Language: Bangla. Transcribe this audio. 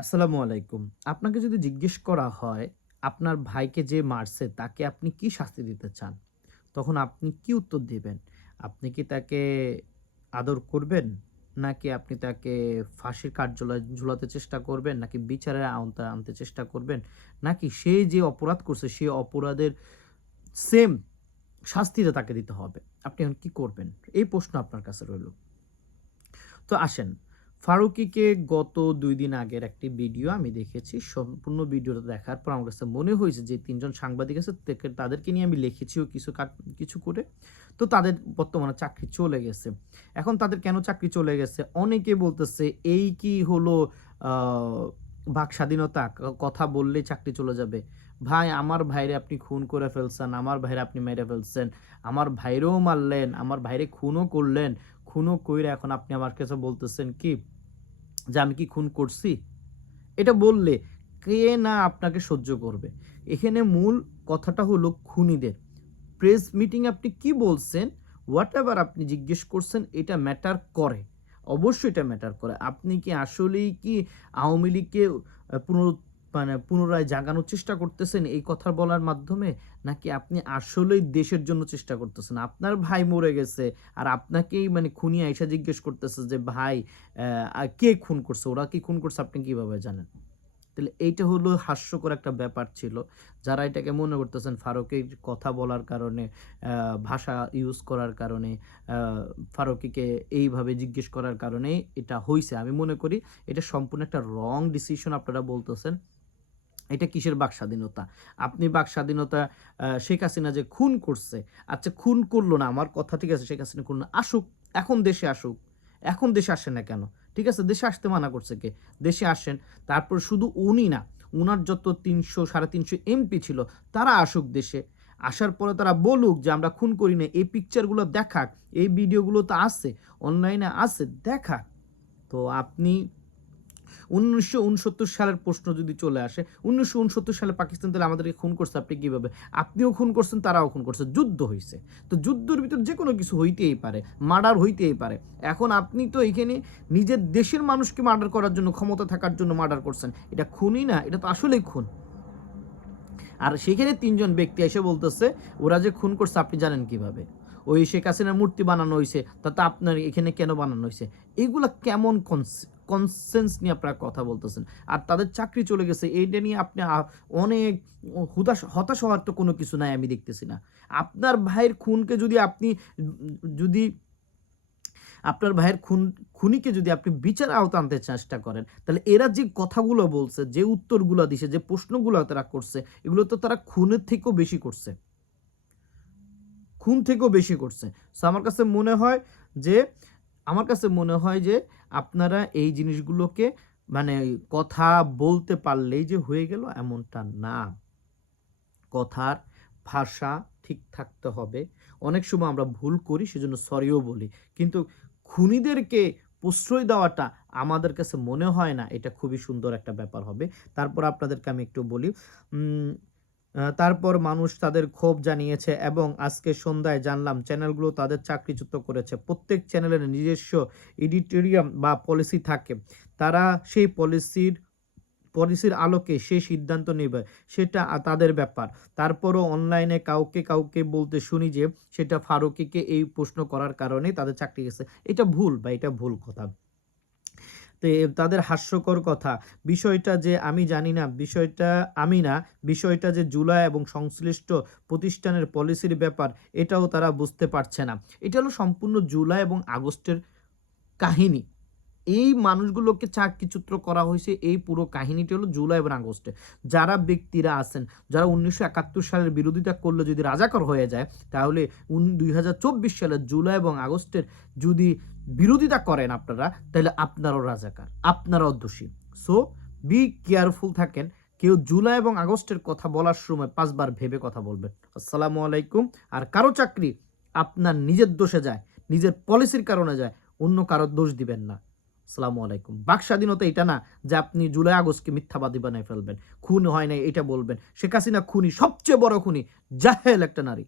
আসসালামু আলাইকুম। আপনাকে যদি জিজ্ঞেস করা হয়, আপনার ভাইকে যে মারছে, তাকে আপনি কি শাস্তি দিতে চান? তখন আপনি কি উত্তর দিবেন? আপনি কি তাকে আদর করবেন? নাকি আপনি তাকে ফাঁসির কার্যালয় ঝুলাতে চেষ্টা করবেন? নাকি বিচারের আওতায় আনতে চেষ্টা করবেন? নাকি সে যে অপরাধ করছে সেই অপরাধের সেম শাস্তিটা তাকে দিতে হবে। আপনি এখন কি করবেন? এই প্রশ্ন আপনার কাছে রইল। তো আসেন ফারুকিকে গত দুই দিন আগের একটি ভিডিও আমি দেখেছি। সম্পূর্ণ ভিডিওটা দেখার পর আমার কাছে মনে হয়েছে যে, তিনজন সাংবাদিক আছে তাদেরকে নিয়ে আমি লিখেছিও কিছু কিছু করে। তো তাদের বর্তমানে চাকরি চলে গেছে। এখন তাদের কেন চাকরি চলে গেছে? অনেকে বলতেছে, এই কি হলো বাক স্বাধীনতা? কথা বললে চাকরি চলে যাবে। ভাই, আমার ভাইরে আপনি খুন করে ফেলছেন, আমার ভাইরে আপনি মেরে ফেলছেন, আমার ভাইরেও মারলেন, আমার ভাইরে খুনও করলেন, খুনও কইরা এখন আপনি আমার কাছে বলতেছেন কি? যে আমি কি খুন করছি? এটা বললে কে না আপনাকে সহ্য করবে? এখানে মূল কথাটা হলো খুনিদের। প্রেস মিটিং আপনি কি বলছেন? হোয়াট এভার আপনি জিজ্ঞেস করছেন এটা ম্যাটার করে। অবশ্যই এটা ম্যাটার করে। আপনি কি আসলেই কি আওয়ামী লীগকে আহ, পুনর মানে পুনরায় জাগানোর চেষ্টা করতেছেন এই কথা বলার মাধ্যমে, নাকি আপনি আসলেই দেশের জন্য চেষ্টা করতেছেন? আপনার ভাই মরে গেছে, আর আপনাকেই মানে খুনি আইসা জিজ্ঞেস করতেছে যে, ভাই কে খুন করছে? ওরা কি খুন করছে আপনি কীভাবে জানেন? তাহলে এইটা হলো হাস্যকর একটা ব্যাপার ছিল, যারা এটাকে মনে করতেছেন ফারুকের কথা বলার কারণে ভাষা ইউজ করার কারণে ফারুকিকে এইভাবে জিজ্ঞেস করার কারণে এটা হইছে। আমি মনে করি এটা সম্পূর্ণ একটা রং ডিসিশন আপনারা বলতেছেন। এটা কিসের বাক স্বাধীনতা? আপনি বাক স্বাধীনতা শেখ হাসিনা যে খুন করছে আচ্ছা খুন করল না, আমার কথা ঠিক আছে, শেখ হাসিনা খুন আসুক, এখন দেশে আসুক, এখন দেশে আসে না কেন? ঠিক আছে, দেশে আসতে মানা করছে কে? দেশে আসেন, তারপর শুধু উনি না, উনার যত তিনশো, সাড়ে তিনশো এমপি ছিল, তারা আসুক দেশে। আসার পরে তারা বলুক যে আমরা খুন করি না, এই পিকচারগুলো দেখাক, এই ভিডিওগুলো তো আছে অনলাইনে আছে, দেখাক। তো আপনি উনিশশো উনসত্তর সালের প্রশ্ন যদি চলে আসে, উনিশশো উনসত্তর সালে পাকিস্তান তাহলে আমাদেরকে খুন করছে আপনি কীভাবে? আপনিও খুন করছেন, তারাও খুন করছে। যুদ্ধ হয়েছে তো যুদ্ধের ভিতর যে কোনো কিছু হইতেই পারে, মার্ডার হইতেই পারে। এখন আপনি তো এখানে নিজের দেশের মানুষকে মার্ডার করার জন্য, ক্ষমতা থাকার জন্য মার্ডার করছেন। এটা খুনই না, এটা তো আসলেই খুন। আর সেখানে তিনজন ব্যক্তি এসে বলতেছে, ওরা যে খুন করছে, আপনি জানেন কীভাবে? ওই শেখ হাসিনার মূর্তি বানানো হয়েছে তাতে আপনার এখানে কেন বানানো হয়েছে এগুলা কেমন কনসেন্স নিয়ে আপনারা কথা বলতেছেন। আর তাদের চাকরি চলে গেছে, এইটা নিয়ে আপনি অনেক হতাশ হতাশ হওয়ার তো কোনো কিছু নাই আমি দেখতেছি না। আপনার ভাইয়ের খুনকে যদি আপনি, যদি আপনার ভাইয়ের খুন, খুনিকে যদি আপনি বিচার আওতা আনতে চেষ্টা করেন, তাহলে এরা যে কথাগুলো বলছে, যে উত্তরগুলো দিছে, যে প্রশ্নগুলো তারা করছে, এগুলো তো তারা খুনের থেকেও বেশি করছে। খুন থেকেও বেশি করছে। সো আমার কাছে মনে হয় যে আমার কাছে মনে হয় যে আপনারা এই জিনিসগুলোকে মানে কথা বলতে পারলেই যে হয়ে গেল এমনটা না। কথার ভাষা ঠিক থাকতে হবে। অনেক সময় আমরা ভুল করি, সেজন্য সরিও বলি। কিন্তু খুনিদেরকে প্রশ্রয় দেওয়াটা আমাদের কাছে মনে হয় না এটা খুবই সুন্দর একটা ব্যাপার হবে। তারপর আপনাদেরকে আমি একটু বলি তারপর মানুষ তাদের ক্ষোভ জানিয়েছে এবং আজকে সন্ধ্যায় জানলাম চ্যানেলগুলো তাদের চাকরিচ্যুত করেছে। প্রত্যেক চ্যানেলের নিজস্ব এডিটোরিয়াম বা পলিসি থাকে। তারা সেই পলিসির পলিসির আলোকে সেই সিদ্ধান্ত নেবে। সেটা তাদের ব্যাপার। তারপরও অনলাইনে কাউকে কাউকে বলতে শুনি যে, সেটা ফারুকিকে এই প্রশ্ন করার কারণে তাদের চাকরি গেছে। এটা ভুল বা এটা ভুল কথা। তো তাদের হাস্যকর কথা। বিষয়টা যে আমি জানি না, বিষয়টা আমি না, বিষয়টা যে জুলাই এবং সংশ্লিষ্ট প্রতিষ্ঠানের পলিসির ব্যাপার, এটাও তারা বুঝতে পারছে না। এটা হলো সম্পূর্ণ জুলাই এবং আগস্টের কাহিনী। এই মানুষগুলোকে চাকরিচ্যুত করা হয়েছে এই পুরো কাহিনীটি হলো জুলাই এবং আগস্টে। যারা ব্যক্তিরা আছেন, যারা উনিশশো একাত্তর সালের বিরোধিতা করলে যদি রাজাকর হয়ে যায়, তাহলে দুই হাজার চব্বিশ সালের জুলাই এবং আগস্টের যদি বিরোধিতা করেন আপনারা, তাহলে আপনারাও রাজাকার, আপনারাও দোষী। সো বি কেয়ারফুল থাকেন। কেউ জুলাই এবং আগস্টের কথা বলার সময় পাঁচবার ভেবে কথা বলবেন। আসসালামু আলাইকুম। আর কারও চাকরি আপনার নিজের দোষে যায়, নিজের পলিসির কারণে যায়, অন্য কারোর দোষ দিবেন না। আসসালামু আলাইকুম। বাক স্বাধীনতা এটা না যে আপনি জুলাই আগস্টকে মিথ্যাবাদী বানায় ফেলবেন, খুন হয় নাই এটা বলবেন। শেখ হাসিনা খুনি, সবচেয়ে বড় খুনি জাহেল একটা নারী।